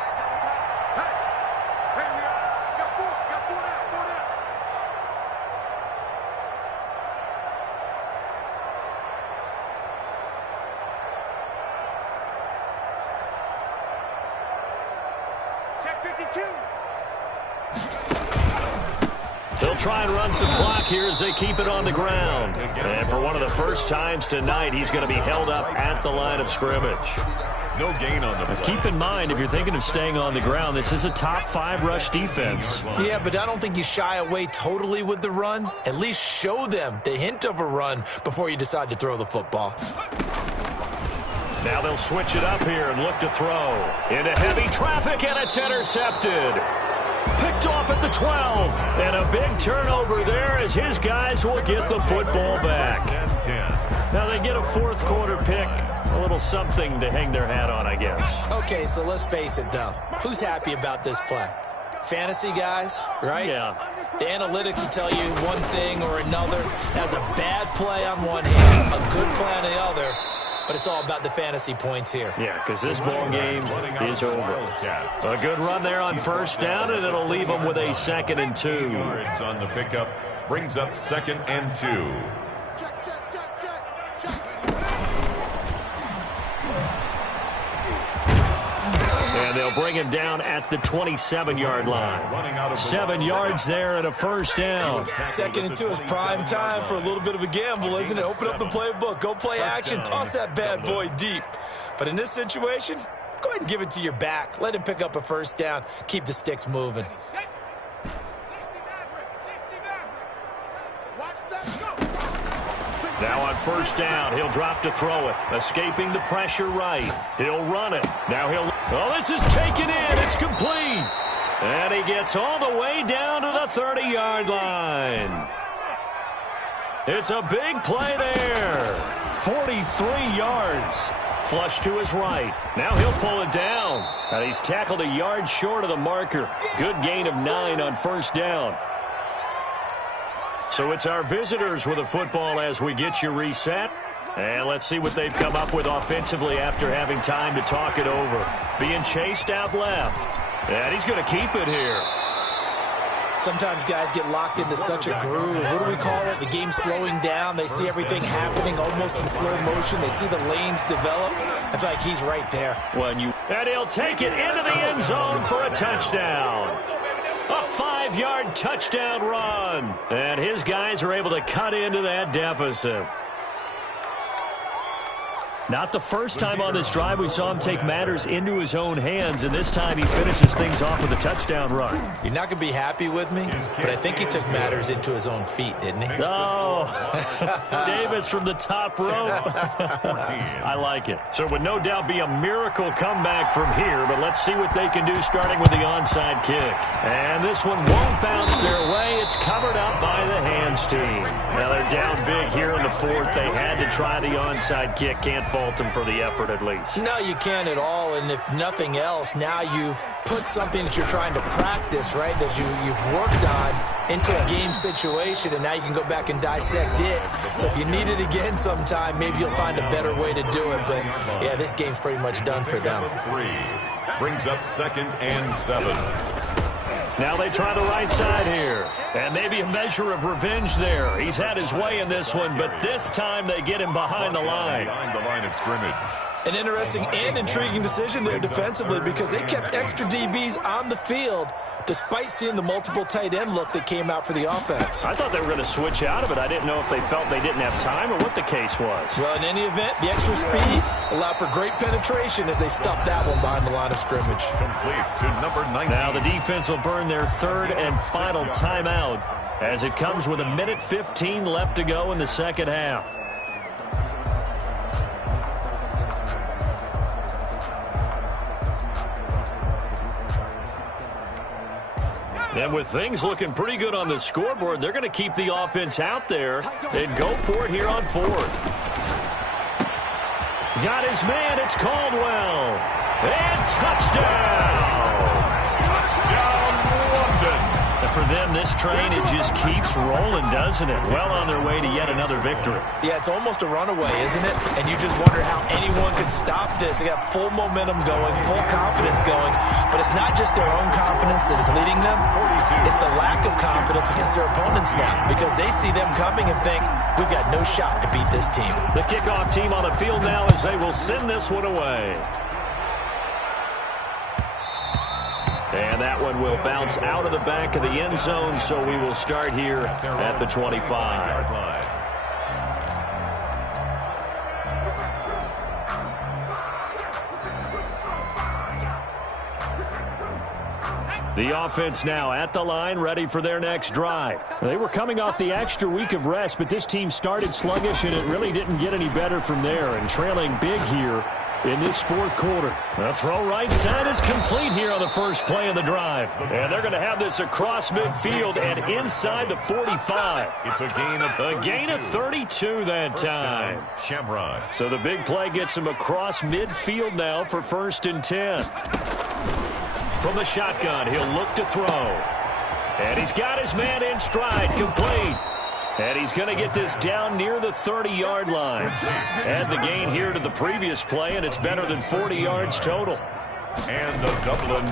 They'll try and run some clock here as they keep it on the ground. And for one of the first times tonight, he's going to be held up at the line of scrimmage. No gain on the play. Keep in mind, if you're thinking of staying on the ground, this is a top 5 rush defense. Yeah, but I don't think you shy away totally with the run. At least show them the hint of a run before you decide to throw the football. Now they'll switch it up here and look to throw. Into heavy traffic, and it's intercepted. Picked off at the 12. And a big turnover there as his guys will get the football back. Now they get a fourth quarter pick. A little something to hang their hat on, I guess. Okay, so let's face it, though. Who's happy about this play? Fantasy guys, right? Yeah. The analytics will tell you one thing or another. That's a bad play on one hand, a good play on the other. But it's all about the fantasy points here. Yeah, because this ball game is over. A good run there on first down, and it'll leave them with a 2nd and 2. Yards on the pickup brings up 2nd and 2. And they'll bring him down at the 27-yard line. 7 yards there and a first down. 2nd and 2 is prime time for a little bit of a gamble, isn't it? Open up the playbook, go play action, toss that bad boy deep. But in this situation, go ahead and give it to your back. Let him pick up a first down. Keep the sticks moving. Now on first down, he'll drop to throw it. Escaping the pressure right. He'll run it. Now he'll... Oh, this is taken in. It's complete. And he gets all the way down to the 30-yard line. It's a big play there. 43 yards. Flush to his right. Now he'll pull it down. And he's tackled a yard short of the marker. Good gain of 9 on first down. So it's our visitors with a football as we get you reset. And let's see what they've come up with offensively after having time to talk it over. Being chased out left. And he's going to keep it here. Sometimes guys get locked into such a groove. What do we call it? The game slowing down. They see everything happening almost in slow motion. They see the lanes develop. I feel like he's right there. And he'll take it into the end zone for a touchdown. A 5-yard touchdown run. And his guys are able to cut into that deficit. Not the first time on this drive we saw him take matters into his own hands, and this time he finishes things off with a touchdown run. You're not going to be happy with me, but I think he took matters into his own feet, didn't he? Oh, Davis from the top rope. I like it. So it would no doubt be a miracle comeback from here, but let's see what they can do starting with the onside kick. And this one won't bounce their way. It's covered up by the hands team. Now they're down big here in the fourth. They had to try the onside kick. Can't fault them for the effort at least. No, you can't at all, and if nothing else, now you've put something that you're trying to practice, right, that you've worked on into a game situation, and now you can go back and dissect it. So if you need it again sometime, maybe you'll find a better way to do it, but yeah, this game's pretty much done for them. 3 brings up 2nd and 7. Now they try the right side here. And maybe a measure of revenge there. He's had his way in this one, but this time they get him behind the line. Behind the line of scrimmage. An interesting and intriguing decision there defensively because they kept extra DBs on the field despite seeing the multiple tight end look that came out for the offense. I thought they were going to switch out of it. I didn't know if they felt they didn't have time or what the case was. Well, in any event, the extra speed allowed for great penetration as they stuffed that one behind the line of scrimmage. Complete to number 19. Now the defense will burn their third and final timeout as it comes with 1:15 left to go in the second half. And with things looking pretty good on the scoreboard, they're going to keep the offense out there and go for it here on fourth. Got his man. It's Caldwell. And touchdown. Touchdown, London. And for them, this train, it just keeps rolling, doesn't it? Well on their way to yet another victory. Yeah, it's almost a runaway, isn't it? And you just wonder how anyone could stop this. They got full momentum going, full confidence going. But it's not just their own confidence that is leading them. It's the lack of confidence against their opponents now because they see them coming and think, we've got no shot to beat this team. The kickoff team on the field now as they will send this one away. And that one will bounce out of the back of the end zone, so we will start here at the 25. The offense now at the line, ready for their next drive. They were coming off the extra week of rest, but this team started sluggish, and it really didn't get any better from there, and trailing big here in this fourth quarter. The throw right side is complete here on the first play of the drive. And they're going to have this across midfield and inside the 45. It's a gain of 32 that time. Shamrock. So the big play gets him across midfield now for 1st and 10. From the shotgun, he'll look to throw. And he's got his man in stride, complete. And he's going to get this down near the 30-yard line. Add the gain here to the previous play, and it's better than 40 yards total. And the Dublin.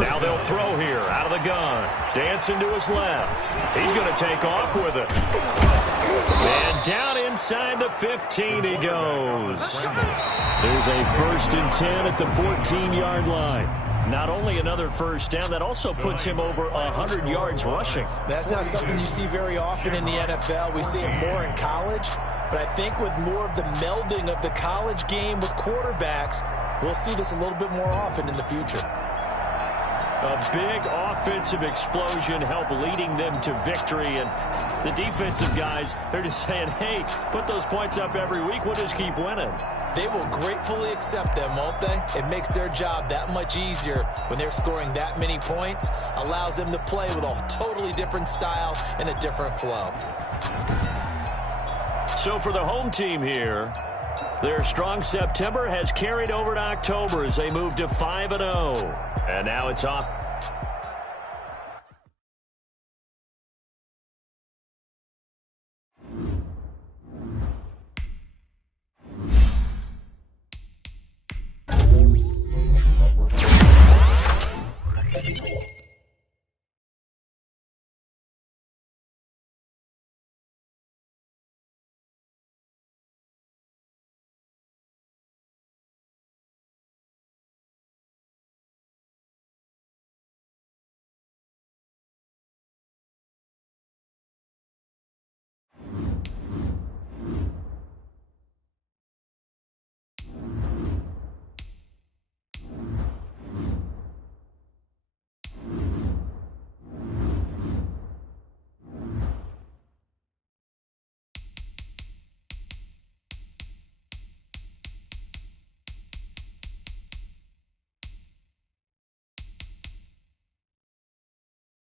Now they'll throw here out of the gun. Dancing to his left. He's going to take off with it. And down inside the 15 he goes. There's a 1st and 10 at the 14-yard line. Not only another first down, that also puts him over 100 yards rushing. That's not something you see very often in the NFL. We see it more in college. But I think with more of the melding of the college game with quarterbacks, we'll see this a little bit more often in the future. A big offensive explosion help leading them to victory. And the defensive guys, they're just saying, hey, put those points up every week. We'll just keep winning. They will gratefully accept them, won't they? It makes their job that much easier when they're scoring that many points. Allows them to play with a totally different style and a different flow. So for the home team here, their strong September has carried over to October as they move to 5-0. And now it's off